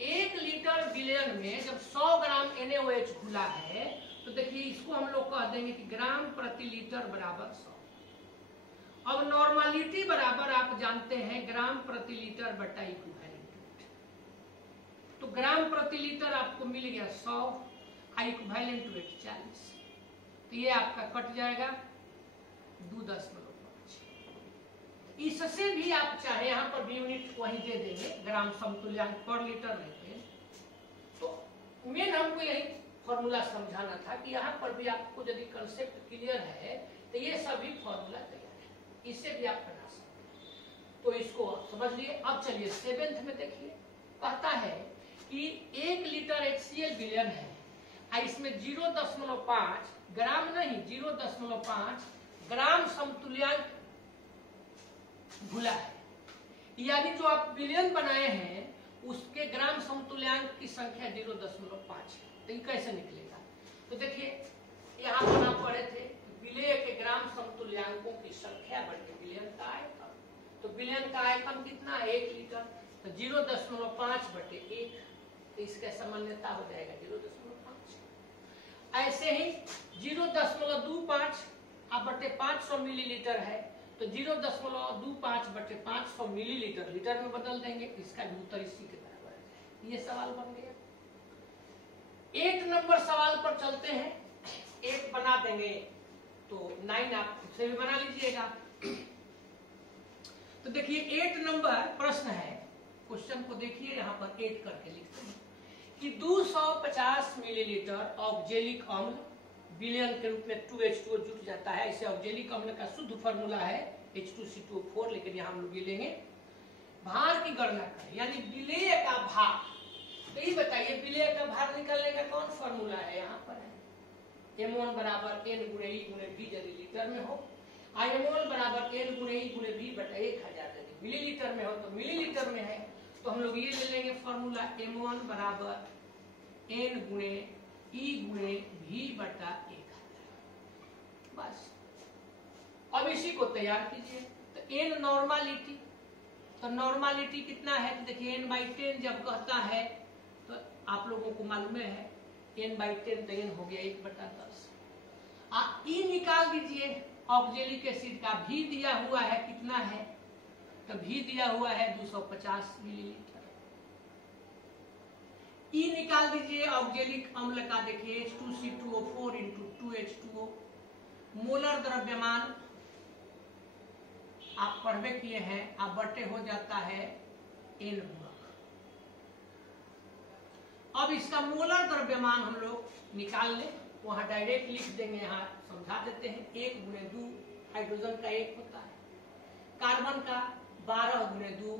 1 लीटर बिलियन में जब 100 ग्राम NaOH घुला है तो देखिए इसको हम लोग कह देंगे कि ग्राम प्रति लीटर बराबर 100। अब नॉर्मलिटी बराबर आप जानते हैं ग्राम प्रति लीटर बटा इक्विवेलेंट वेट, तो ग्राम प्रति लीटर आपको मिल गया 100, इक्विवेलेंट वेट 40, तो ये आपका कट जाएगा 2.5। इससे भी आप चाहे यहाँ पर भी यूनिट वही दे देंगे, ग्राम समतुल्यांक पर लीटर रहते हैं। तो मेन हमको यही फॉर्मूला समझाना था कि यहाँ पर भी आपको यदि कंसेप्ट क्लियर है तो ये सभी फॉर्मूला तैयार है, इससे भी आप बना सकते हैं। तो इसको आप समझ लिए। अब चलिए 7th में देखिए, कहता है कि 1 लीटर HCl बिलियन है, इसमें 0.5 ग्राम नहीं 0.5 ग्राम समतुल्यांक घुला है, यानी जो आप बिलियन बनाए हैं उसके ग्राम समतुल्यांक की संख्या 0.5 है। तो ये कैसे निकलेगा? तो देखिए यहाँ पर आप पढ़े थे विलेय के ग्राम समतुल्यांकों की संख्या बढ़े बिलियन का आयतन, तो बिलियन का आयतन कितना है 1 लीटर, तो 0.5/1, तो इसका सामान्यता हो जाएगा 0.5। ऐसे ही 0.25 बटे 500 मिलीलीटर है, तो 0.25/500 मिलीलीटर लीटर में बदल देंगे, इसका भी उत्तर इसी के बराबर है। ये सवाल बन गया। 8 नंबर सवाल पर चलते हैं, 8 बना देंगे तो 9 आप खुद से भी बना लीजिएगा। तो देखिए 8 नंबर प्रश्न है, क्वेश्चन को देखिए यहाँ पर 8 करके लिखते हैं कि 250 मिलीलीटर ऑक्जेलिक अम्ल बिलियन के रूप में 2H2O जुट जाता है। इसे ऑक्जेलिक अम्ल का शुद्ध फॉर्मूला है H2C2O4, लेकिन यहाँ हम लोग ये लेंगे। भार की गणना करें, यानी विलेय का भार। तो ये बताइए विलेय का भार निकालने का कौन फॉर्मूला है? यहाँ पर है M1 बराबर N गुणे E गुणे V यदि लीटर में हो, M1 बराबर N गुणे E गुणे V बटा 1000 यदि मिलीलीटर में हो, तो मिलीलीटर में है तो हम लोग ये ले लेंगे फॉर्मूला M1 बराबर N गुणे E गुणे V बटा 1000। बस अब इसी को तैयार कीजिए। तो N नॉर्मलिटी, तो नॉर्मलिटी कितना है? तो देखिए N/10 जब कहता है तो आप लोगों को मालूम है N/10, तो N हो गया 1/10। E निकाल दीजिए ऑक्जेलिक एसिड का, V दिया हुआ है कितना है? तो V दिया हुआ है 250 मिलीलीटर। E निकाल दीजिए ऑक्जेलिक अम्ल का, देखिए H2C2O4 × 2H2O। मोलर द्रव्यमान आप पढ़वे किए हैं, आप बटे हो जाता है N गुणक। अब इसका मोलर द्रव्यमान हम लोग निकाल लें, वहां डायरेक्ट लिख देंगे, यहाँ समझा देते हैं। 1 गुणे 2 हाइड्रोजन का 1 होता है, कार्बन का 12 गुणे 2,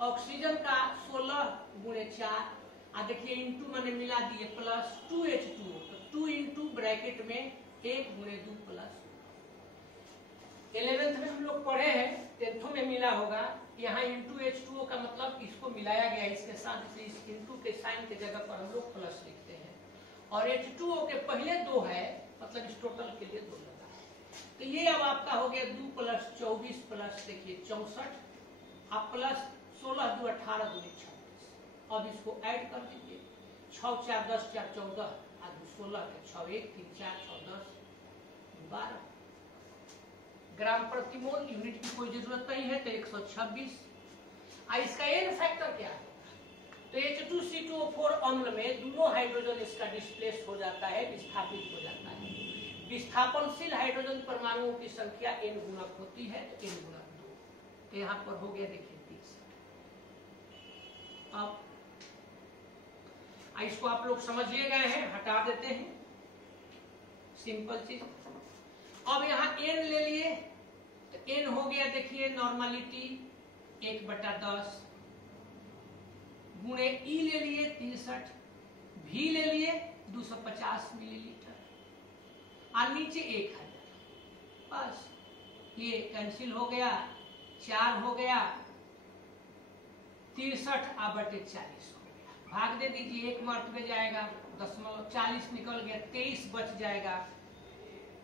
ऑक्सीजन का 16 गुणे 4, देखिए इंटू मैंने मिला दिए प्लस 2H2O, तो 2 इंटू ब्रैकेट में 1 गुणे 2 प्लस। 11th में हम लोग पढ़े हैं 10th में मिला होगा, यहाँ इंटू H2O का मतलब इसको मिलाया गया इसके साथ, इसलिए इस इंटू के साइन के जगह पर हम लोग प्लस लिखते हैं, और H2O के पहले 2 है, मतलब इस टोटल के लिए 2 लगा है। तो ये अब आपका हो गया 2 + 24 प्लस देखिए 64, अब प्लस 16 2 18 2 26। अब इसको ऐड कर दीजिए, 6 4 10 4 14 और 16 6 1 3 4 6 10 12 ग्राम प्रति मोल। यूनिट की कोई जरूरत नहीं है, तो 126। इसका एन फैक्टर क्या है? तो H2C2O4 अम्ल में दोनों हाइड्रोजन इसका डिस्प्लेस हो जाता है, विस्थापित हो जाता है। विस्थापनशील हाइड्रोजन परमाणुओं की संख्या n गुणक होती है, तो n गुणक 2। तो यहाँ पर हो गया देखिए 30। अब इसको आप लोग समझ लिए गए हैं, हटा देते हैं, सिंपल चीज। अब यहाँ n ले लिए, तो n हो गया देखिए नॉर्मलिटी 1/10 गुणे E ले लिए 63, V ले लिए 250 मिलीलीटर, और नीचे 1000। बस ये कैंसिल हो गया, 4 हो गया, 63/40 हो गया। भाग दे दीजिए, 1 मर्तबे जाएगा, 0.40 निकल गया, 23 बच जाएगा,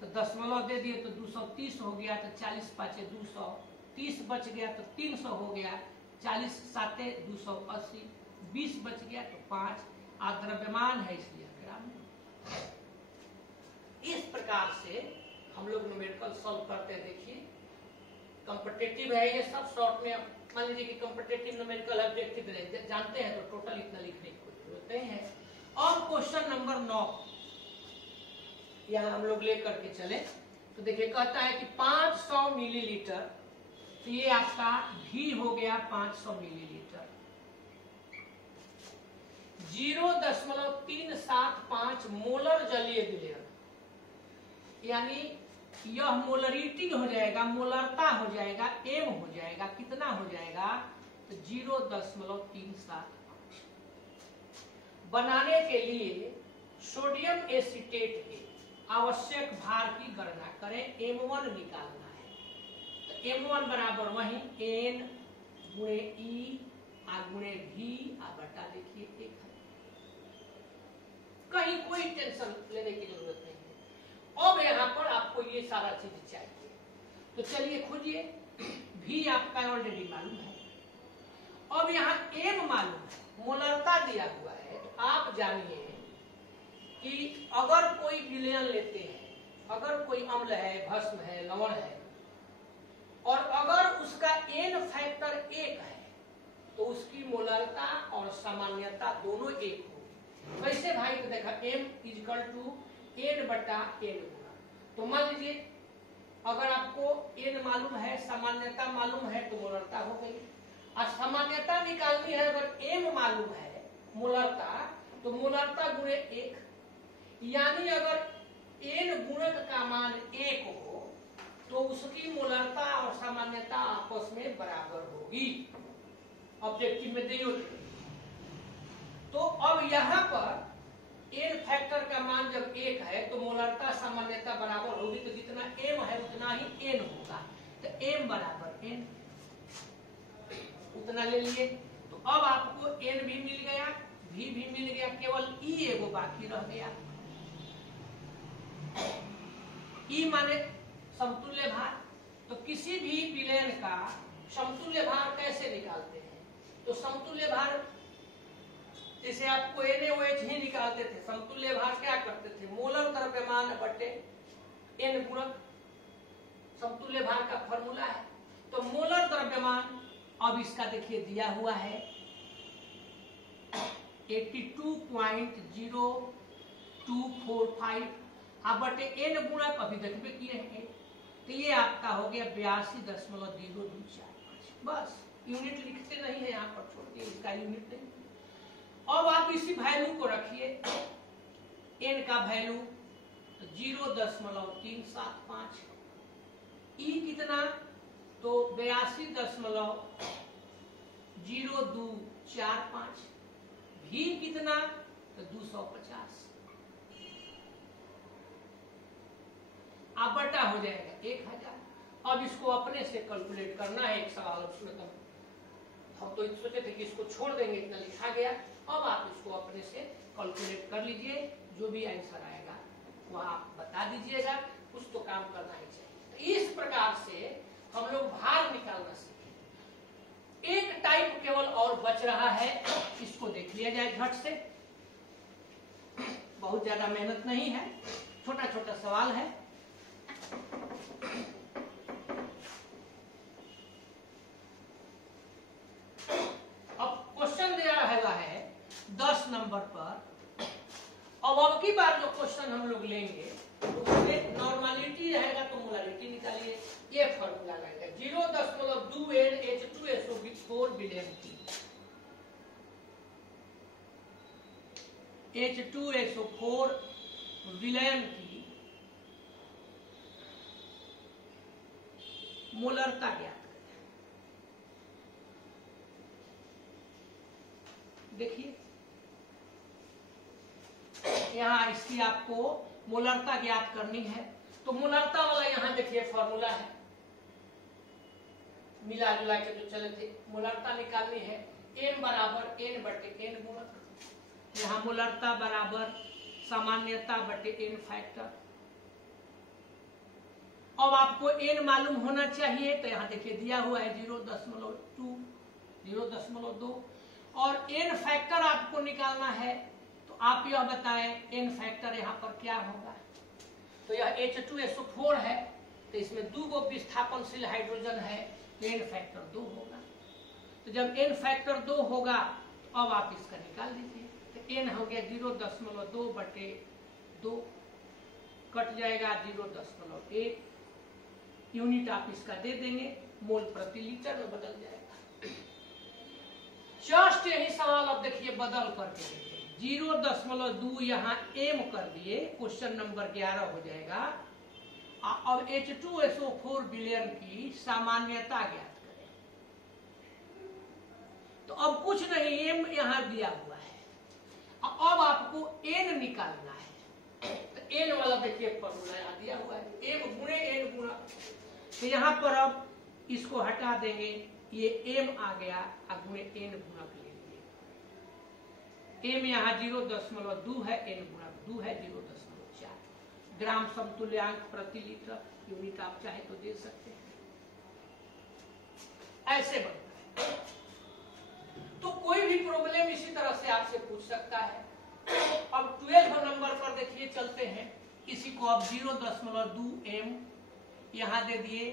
तो दशमलव दे दिए तो 230 हो गया, तो 40 5 200, 30 बच गया तो 300 हो गया, 40 7 280, 20 बच गया तो 5, और द्रव्यमान है इसलिए ग्राम में। इस प्रकार से हम लोग न्यूमेरिकल सॉल्व करते हैं। देखिए कॉम्पिटिटिव है ये सब, शॉर्ट में मान लीजिए कि कॉम्पिटिटिव न्यूमेरिकल ऑब्जेक्टिव जानते हैं तो टोटल इतना लिखने की कोई जरूरत नहीं है। और क्वेश्चन नंबर 9 यहाँ हम लोग लेकर के चले, तो देखिए कहता है कि 500 मिलीलीटर, तो ये आपका भी हो गया 500 मिलीलीटर, 0.375 मोलर जलीय विलयन, यानी यह मोलरिटी हो जाएगा, मोलरता हो जाएगा, एम हो जाएगा, कितना हो जाएगा? तो 0.375। बनाने के लिए सोडियम एसीटेट के आवश्यक भार की गणना करें, M1 निकालना है। तो M1 बराबर वही N गुणे E गुणे V बटा देखिए 1 है। कहीं कोई टेंशन लेने की जरूरत नहीं है। अब यहाँ पर आपको ये सारा चीज चाहिए, तो चलिए खोजिए। V आपका ऑलरेडी मालूम है। अब यहाँ M मालूम है, मोलरता दिया हुआ है, तो आप जानिए कि अगर कोई विलयन लेते हैं, अगर कोई अम्ल है, भस्म है, लवण है, और अगर उसका n फैक्टर 1 है, तो उसकी मोलरता और सामान्यता दोनों 1 होगी। वैसे भाई को देखा m = n/n गुना। तो मान लीजिए अगर आपको n मालूम है, सामान्यता मालूम है, तो मोलरता हो गई। और सामान्यता निकालनी है, अगर m मालूम है मोलरता, तो मोलरता गुणे 1, यानी अगर n गुणक का मान 1 हो तो उसकी मोलरता और सामान्यता आपस में बराबर होगी। ऑब्जेक्टिव में दियो। तो अब यहाँ पर n फैक्टर का मान जब 1 है तो मोलरता सामान्यता बराबर होगी, तो जितना m है उतना ही n होगा। तो m बराबर n उतना ले लिए। तो अब आपको n भी मिल गया, v भी मिल गया, केवल E एगो बाकी रह गया। E माने समतुल्य भार। तो किसी भी विलयन का समतुल्य भार कैसे निकालते हैं? तो समतुल्य भार जैसे आपको NaOH ही निकालते थे, समतुल्य भार क्या करते थे? मोलर द्रव्यमान बटे n गुणक समतुल्य भार का फॉर्मूला है। तो मोलर द्रव्यमान अब इसका देखिए दिया हुआ है 82.0245 बटे n गुणक अभी देखबे किए हैं, तो ये आपका हो गया 82.0245। बस यूनिट लिखते नहीं है, यहाँ पर छोड़ दिए, इसका यूनिट नहीं। अब आप इसी वैल्यू को रखिए, n का वैल्यू 0.375, E कितना? तो 82.0245, V कितना? तो 250 बटा हो जाएगा 1000। अब इसको अपने से कैलकुलेट करना है। एक सवाल उसमें तो हम तो सोचे थे कि इसको छोड़ देंगे, इतना लिखा गया। अब आप इसको अपने से कैलकुलेट कर लीजिए, जो भी आंसर आएगा वह आप बता दीजिएगा। कुछ तो काम करना ही चाहिए। तो इस प्रकार से हम लोग भार निकालना सीखे। एक टाइप केवल और बच रहा है, इसको देख लिया जाए झट से। बहुत ज्यादा मेहनत नहीं है, छोटा छोटा सवाल है। अब क्वेश्चन दिया रहेगा है 10 नंबर पर। अब की बार जो क्वेश्चन हम लोग लेंगे उसमें नॉर्मलिटी रहेगा तो मोलारिटी निकालिए। ये फॉर्मूला रहेगा 0.2 H2SO4 विलयन की H2SO4 विलयन की मोलरता ज्ञात करें। देखिए यहां इसकी आपको मोलरता ज्ञात करनी है, तो मोलरता वाला यहां देखिए फॉर्मूला है, मिला जुला के जो चले थे। मोलरता निकालनी है, m बराबर n बटे n गुणक। यहाँ मोलरता बराबर सामान्यता बटे n फैक्टर। अब आपको n मालूम होना चाहिए, तो यहाँ देखिए दिया हुआ है 0.2 0.2 और n फैक्टर आपको निकालना है। तो आप यह बताएं n फैक्टर यहाँ पर क्या होगा। तो यह H2SO4 है, तो इसमें 2 गो विस्थापनशील हाइड्रोजन है, n फैक्टर 2 होगा। तो जब n फैक्टर 2 होगा तो अब आप इसका निकाल दीजिए। तो n हो गया 0.2 बटे 2, कट जाएगा 0.1, यूनिट आप इसका दे देंगे, मोल प्रति लीटर में बदल जाएगा। जस्ट यही सवाल अब देखिए बदल करके देखिए 0.2 यहाँ m कर दिए, क्वेश्चन नंबर 11 हो जाएगा। अब H2SO4 विलयन की सामान्यता ज्ञात करें। तो अब कुछ नहीं, m यहाँ दिया हुआ है। अब आपको n निकालना है। तो n वाला देखिए फॉर्मूला यहाँ दिया हुआ है, m गुणे n गुणा। तो यहाँ पर अब इसको हटा देंगे, ये m आ गया, गुणे n गुणक ले लिए। m यहाँ 0.2 है, n गुणक 2 है 0.4 ग्राम समतुल्यांक प्रति लीटर। यूनिट आप चाहे तो दे सकते हैं। ऐसे बनता है। तो कोई भी प्रॉब्लम इसी तरह से आपसे पूछ सकता है। अब 12 नंबर पर देखिए चलते हैं। इसी को अब 0.2 m यहाँ दे दिए,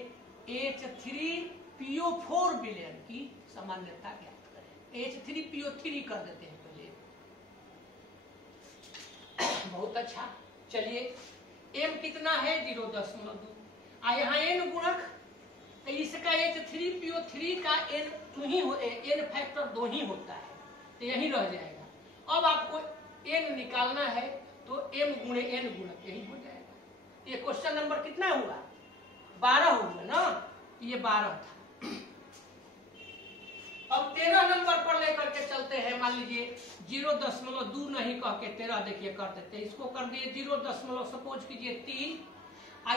H3PO4 विलयन की सामान्यता ज्ञात करें। H3PO3 कर देते हैं पहले। बहुत अच्छा, चलिए m कितना है 0.2, यहाँ n गुणक, तो इसका H3PO3 का n फैक्टर 2 ही होता है, तो यही रह जाएगा। अब आपको n निकालना है, तो m गुणे n गुणक यही हो जाएगा। ये क्वेश्चन नंबर कितना हुआ, 12 हुआ ना, ये 12 था। अब 13 नंबर पर लेकर के चलते हैं। मान लीजिए 0.2 नहीं कह के 13 देखिए कर देते। इसको कर दिए 0. सपोज कीजिए 3,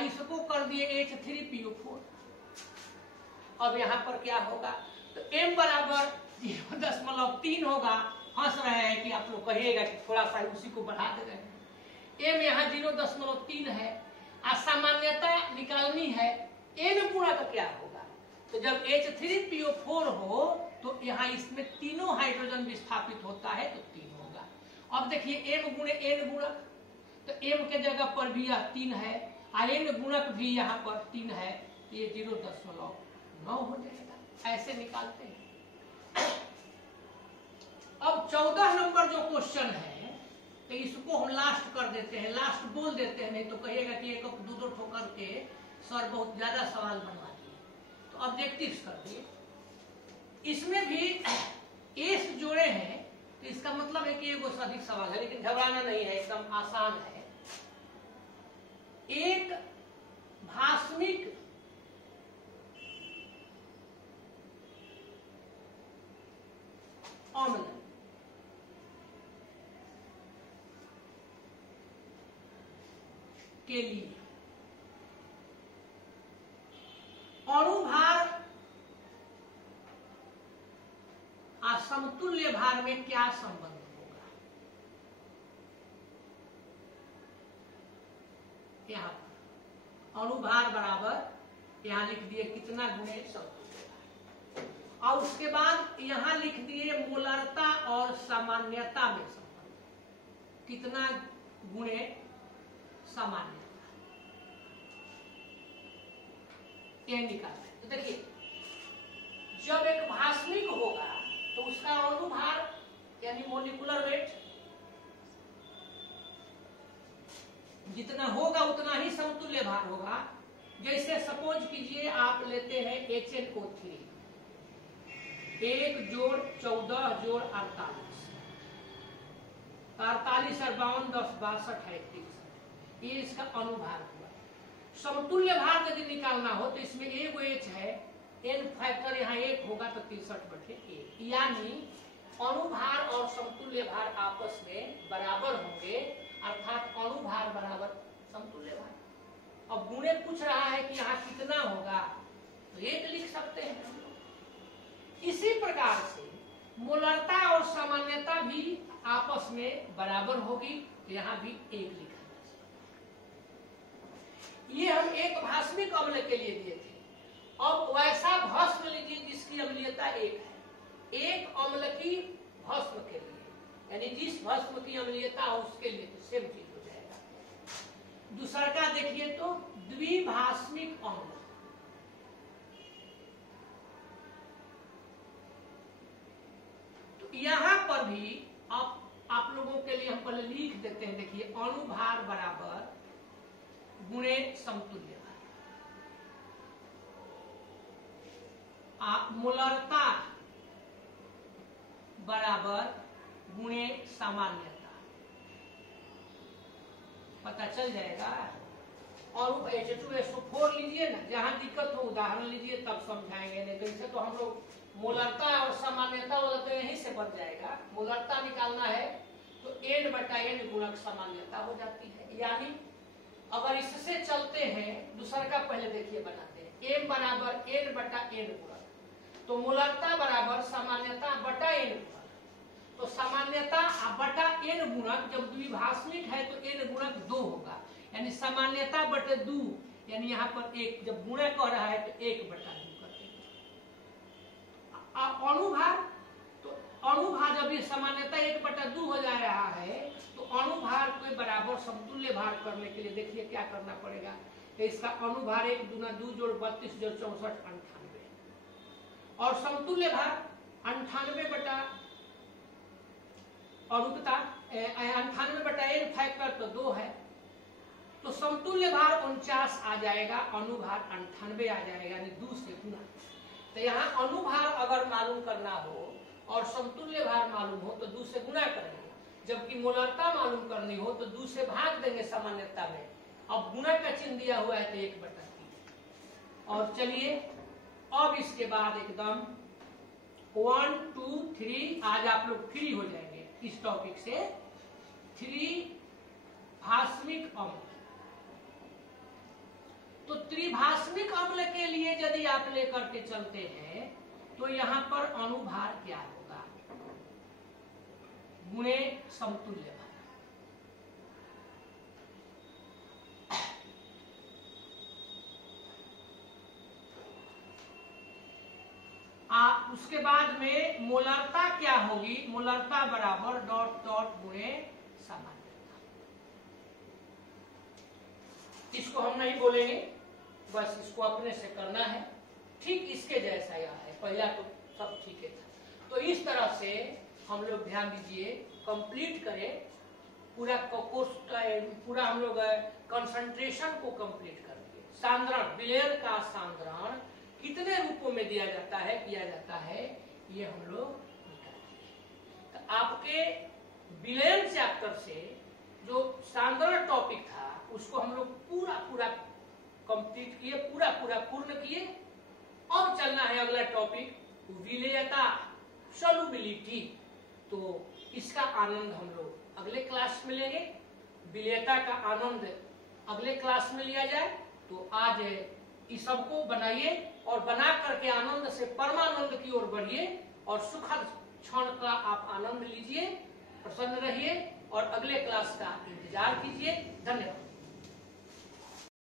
इसको कर दिए H3PO4। अब यहाँ पर क्या होगा, तो m बराबर 0.3 होगा। हंस रहे हैं कि आप लोग कहिएगा कि थोड़ा सा उसी को बढ़ा दे रहे हैं। m यहाँ 0.3 है, सामान्यता निकालनी है, n गुणा का क्या होगा। तो जब H3PO4 हो तो यहाँ इसमें तीनों हाइड्रोजन विस्थापित होता है, तो 3 होगा। अब देखिए m गुणे n गुणक, तो m के जगह पर भी यह 3 है, n गुणक भी यहाँ पर 3 है, ये 0.9 हो जाएगा। ऐसे निकालते हैं। अब 14 नंबर जो क्वेश्चन है, तो इसको हम लास्ट कर देते हैं, लास्ट बोल देते हैं, नहीं तो कहिएगा कि एक दो ठोकर के सर बहुत ज्यादा सवाल बनवा दिए। तो ऑब्जेक्टिव्स कर दिए। इसमें भी एस जोड़े हैं, तो इसका मतलब है कि एगो से अधिक सवाल है, लेकिन घबराना नहीं है, एकदम आसान है। एक भास्मिक अम्ल के लिए अणुभार और समतुल्य भार में क्या संबंध होगा? यहां पर अणुभार बराबर यहां लिख दिए कितना गुणे समतुल्य भार, और उसके बाद यहां लिख दिए मोलरता और सामान्यता में संबंध, कितना गुणे सामान्यता, ये निकालना है। तो देखिए, जब एक भास्मिक होगा तो उसका अणुभार यानी मोलिकुलर वेट जितना होगा उतना ही समतुल्य भार होगा। जैसे सपोज कीजिए आप लेते हैं HNO3, 1 जोड़ 14 जोड़ 48, 48 और 52 10 62 है 31, ये इसका अणुभार हुआ। समतुल्य भार यदि निकालना हो तो इसमें एगो H है, N फैक्टर यहाँ 1 होगा तो 63/1, यानी अणुभार और समतुल्य भार आपस में बराबर होंगे, अर्थात अणुभार बराबर समतुल्य भार। अब गुणे पूछ रहा है कि यहाँ कितना होगा, तो 1 लिख सकते हैं हम लोग। इसी प्रकार से मोलरता और सामान्यता भी आपस में बराबर होगी, तो यहाँ भी 1 लिखा। ये हम एक भास्मिक अम्ल के लिए दिए थे। अब वैसा भस्म लीजिए जिसकी अम्लीयता 1 है, एक अम्ल की भस्म के लिए, यानी जिस भस्म की अम्लीयता हो उसके लिए तो सेम चीज हो जाएगा। दूसरा का देखिए तो द्विभास्मिक अम्ल, तो यहां पर भी आप लोगों के लिए हम पहले लिख देते हैं। देखिए, अणुभार बराबर गुणे समतुल्य भार, मोलरता बराबर गुणे सामान्यता, पता चल जाएगा। और H2SO4 लीजिए ना, जहां दिक्कत हो उदाहरण लीजिए तब समझाएंगे, नहीं तो इसे तो हम लोग मोलरता और सामान्यता वाला तो यहीं से बन जाएगा। मोलरता निकालना है तो N/N गुणक सामान्यता हो जाती है। यानी अगर इससे चलते हैं, दूसरा का पहले देखिए बनाते हैं, M बराबर N/N गुणक, तो मोलरता बराबर सामान्यता बटा N गुणक, तो सामान्यता बटा N गुणक जब द्विभास्मिक है तो N गुणक 2 होगा, यानी सामान्यता बटे 2, यानी यहाँ पर 1, जब गुणा कह रहा है तो 1/2 करते हैं। अणुभार, तो अणुभार जब ये सामान्यता 1/2 हो जा रहा है तो अणुभार के बराबर समतुल्य भार करने के लिए देखिए क्या करना पड़ेगा। तो इसका अणुभार 1 दूना 2 जोड़ 32 जोड़ 64 98, और समतुल्य भार 98 बटा अरुपता 98/N फैक्टर तो 2 है, तो समतुल्य भार 49 आ जाएगा, अणुभार 98 आ जाएगा, यानी 2 से गुना। तो यहाँ अणुभार अगर मालूम करना हो और समतुल्य भार मालूम हो तो 2 से गुना करेंगे, जबकि मोलरता मालूम करनी हो तो 2 से भाग देंगे सामान्यता में। अब गुना का चिन्ह दिया हुआ है तो 1/3। और चलिए अब इसके बाद एकदम 1 2 3 आज आप लोग फ्री हो जाएंगे इस टॉपिक से। 3 भास्मिक अम्ल, तो त्रिभास्मिक अम्ल के लिए यदि आप लेकर के चलते हैं तो यहां पर अणुभार क्या होगा, गुणे समतुल्य भार। उसके बाद में मोलरता क्या होगी, मोलरता बराबर डॉट डॉट गुणे सामान्यता। इसको हम नहीं बोलेंगे, बस इसको अपने से करना है। ठीक इसके जैसा यह है, पहला तो सब ठीक है था। तो इस तरह से हम लोग ध्यान दीजिए, कंप्लीट करें पूरा कोर्स, पूरा हम लोग कंसंट्रेशन को कंप्लीट कर दिए। सांद्रण, विलयन का सांद्रण कितने रूपों में दिया जाता है, किया जाता है, ये हम लोग निकाल दिए। तो आपके विलयन चैप्टर से जो सांद्रण टॉपिक था उसको हम लोग पूरा पूरा कंप्लीट किए, पूरा पूरा पूर्ण किए। अब चलना है अगला टॉपिक, विलेयता, सॉल्युबिलिटी। तो इसका आनंद हम लोग अगले क्लास में लेंगे। विलेयता का आनंद अगले क्लास में लिया जाए। तो आज इस सबको बनाइए और बना करके आनंद से परमानंद की ओर बढ़िए और सुखद क्षण का आप आनंद लीजिए, प्रसन्न रहिए और अगले क्लास का इंतजार कीजिए। धन्यवाद।